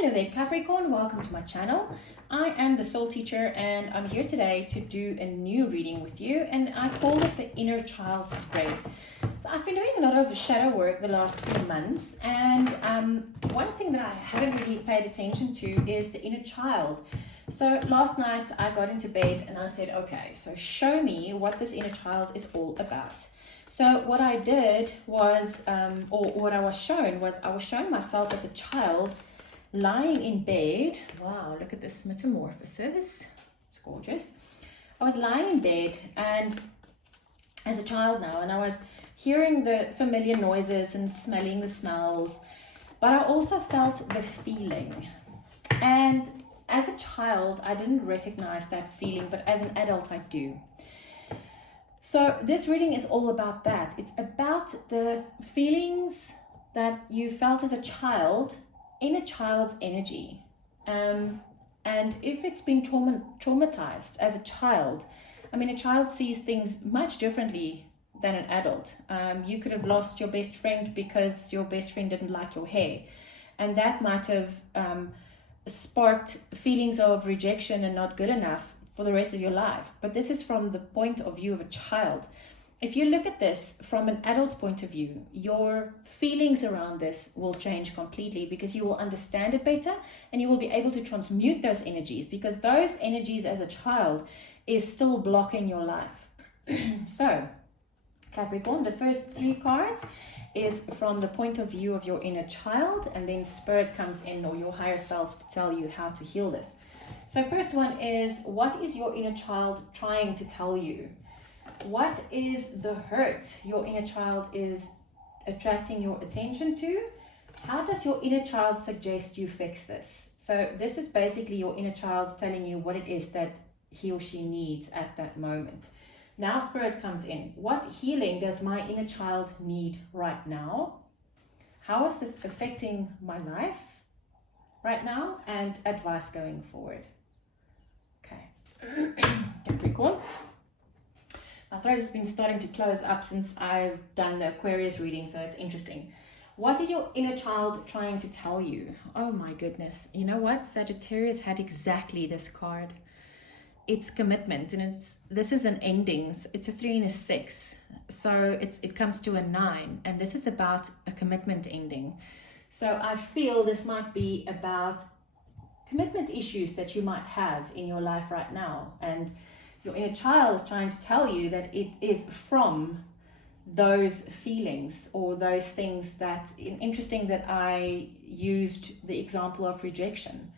Hello there Capricorn, welcome to my channel. I am the soul teacher and I'm here today to do a new reading with you, and I call it the Inner Child Spread. So I've been doing a lot of shadow work the last few months, and one thing that I haven't really paid attention to is the inner child. So last night I got into bed and I said, okay, so show me what this inner child is all about. So what I did was, or what I was shown was, I was showing myself as a child lying in bed. Wow, look at this metamorphosis. It's gorgeous. I was lying in bed and as a child now, and I was hearing the familiar noises and smelling the smells, but I also felt the feeling. And as a child, I didn't recognize that feeling, but as an adult, I do. So this reading is all about that. It's about the feelings that you felt as a child in a child's energy. And if it's been traumatized as a child, I mean, a child sees things much differently than an adult. You could have lost your best friend because your best friend didn't like your hair. And that might have sparked feelings of rejection and not good enough for the rest of your life. But this is from the point of view of a child. If you look at this from an adult's point of view, your feelings around this will change completely, because you will understand it better and you will be able to transmute those energies, because those energies as a child is still blocking your life. So, Capricorn, the first 3 cards is from the point of view of your inner child, and then Spirit comes in, or your higher self, to tell you how to heal this. So first one is, what is your inner child trying to tell you? What is the hurt your inner child is attracting your attention to? How does your inner child suggest you fix this? So this is basically your inner child telling you what it is that he or she needs at that moment. Now Spirit comes in. What healing does my inner child need right now? How is this affecting my life right now? And advice going forward. Okay. Capricorn. My throat has been starting to close up since I've done the Aquarius reading, so it's interesting. What is your inner child trying to tell you? Oh my goodness. You know what? Sagittarius had exactly this card. It's commitment, and this is an ending. It's a 3 and a 6. So it comes to a 9, and this is about a commitment ending. So I feel this might be about commitment issues that you might have in your life right now, and your inner child is trying to tell you that it is from those feelings or those things that, interesting that I used the example of rejection,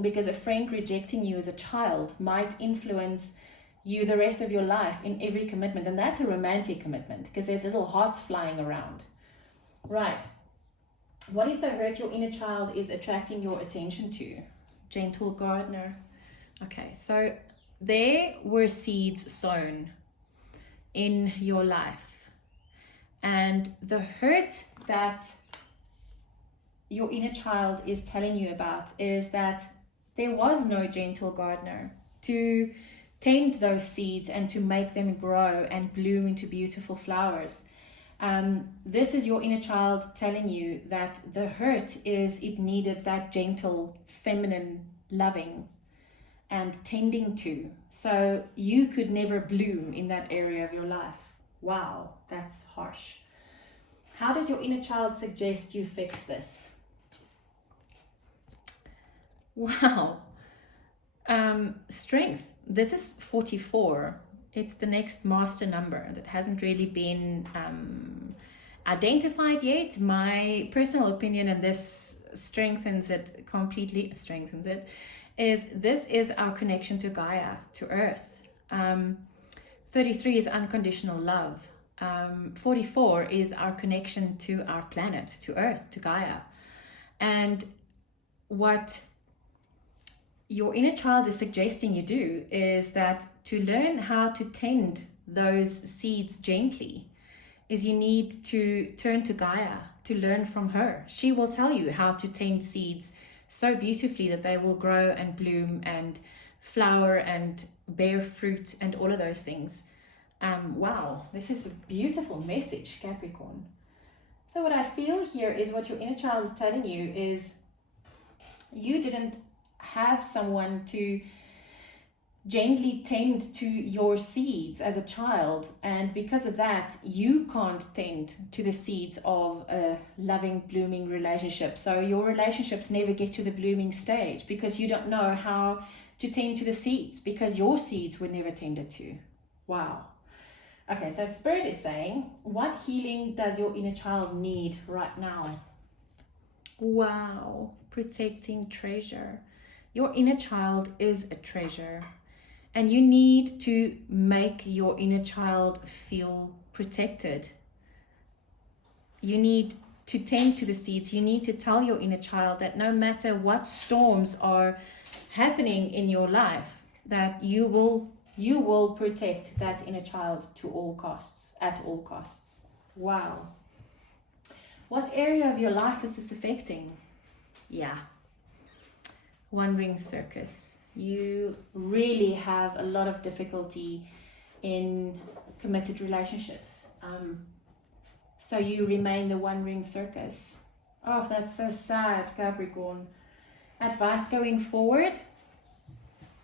because a friend rejecting you as a child might influence you the rest of your life in every commitment, and that's a romantic commitment because there's little hearts flying around. Right. What is the hurt your inner child is attracting your attention to? Gentle gardener. Okay, so there were seeds sown in your life, and the hurt that your inner child is telling you about is that there was no gentle gardener to tend those seeds and to make them grow and bloom into beautiful flowers. This is your inner child telling you that the hurt is it needed that gentle, feminine, loving and tending to, so you could never bloom in that area of your life. Wow, that's harsh. How does your inner child suggest you fix this? Wow. Strength. This is 44. It's the next master number that hasn't really been identified yet. My personal opinion, and this completely strengthens it, is this is our connection to Gaia, to Earth. 33 is unconditional love. 44 is our connection to our planet, to Earth, to Gaia. And what your inner child is suggesting you do is that to learn how to tend those seeds gently is you need to turn to Gaia, to learn from her. She will tell you how to tend seeds so beautifully that they will grow and bloom and flower and bear fruit and all of those things. Wow, this is a beautiful message, Capricorn. So what I feel here is what your inner child is telling you is you didn't have someone to gently tend to your seeds as a child, and because of that you can't tend to the seeds of a loving, blooming relationship. So your relationships never get to the blooming stage because you don't know how to tend to the seeds, because your seeds were never tended to. Wow. Okay, so Spirit is saying, what healing does your inner child need right now? Wow, protecting treasure. Your inner child is a treasure. And you need to make your inner child feel protected. You need to tend to the seeds. You need to tell your inner child that no matter what storms are happening in your life, that you will protect that inner child to all costs, at all costs. Wow. What area of your life is this affecting? Yeah. One-ring circus. You really have a lot of difficulty in committed relationships. So you remain the one-ring circus. Oh, that's so sad, Capricorn. Advice going forward: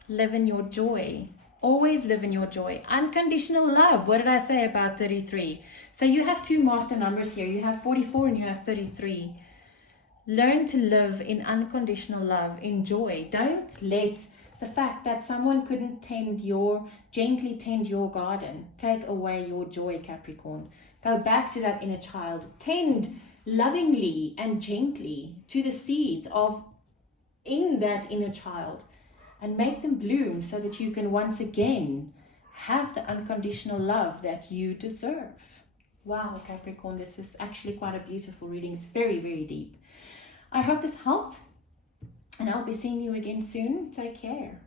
live in your joy. Always live in your joy. Unconditional love. What did I say about 33? So you have two master numbers here. You have 44 and you have 33. Learn to live in unconditional love, in joy. Don't let the fact that someone couldn't gently tend your garden take away your joy, Capricorn. Go back to that inner child. Tend lovingly and gently to the seeds in that inner child and make them bloom so that you can once again have the unconditional love that you deserve. Wow, Capricorn, this is actually quite a beautiful reading. It's very, very deep. I hope this helped, and I'll be seeing you again soon. Take care.